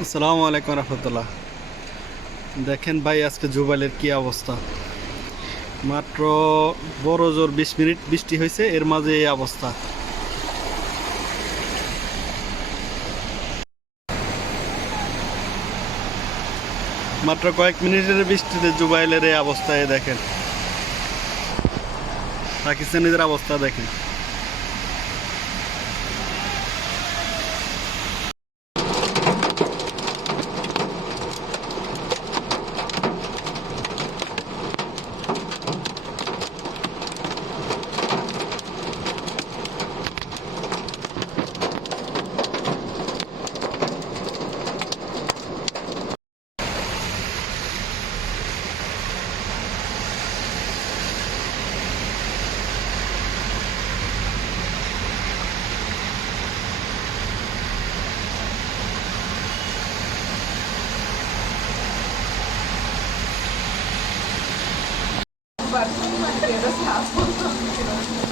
আসসালামু আলাইকুম রহমতুল্লাহ। দেখেন ভাই, আজকে জুবাইলের কি অবস্থা। মাত্র বড় জোর 20 মিনিট বৃষ্টি হয়েছে, এর মাঝে এই অবস্থা। মাত্র কয়েক মিনিটের বৃষ্টিতে জুবাইলের এই অবস্থায় দেখেন, পাকিস্তানিদের অবস্থা দেখেন। Barulho, mas das casas.